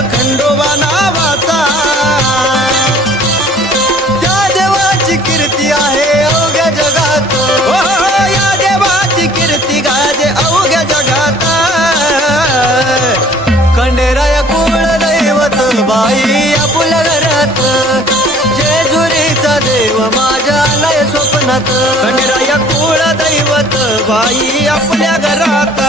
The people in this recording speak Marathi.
खंडोबा नावाचा. त्या देवाची कीर्ती आहे अवघ्या जगात. हो, हो, हो, या देवाची कीर्ती गाजे अवघ्या जगात. खंडेराया कुळ दैवत बाई आपल्या घरात. जेजुरीचा देव माझ्या लय स्वप्नात. खंडेराया कुळ दैवत बाई आपल्या घरात.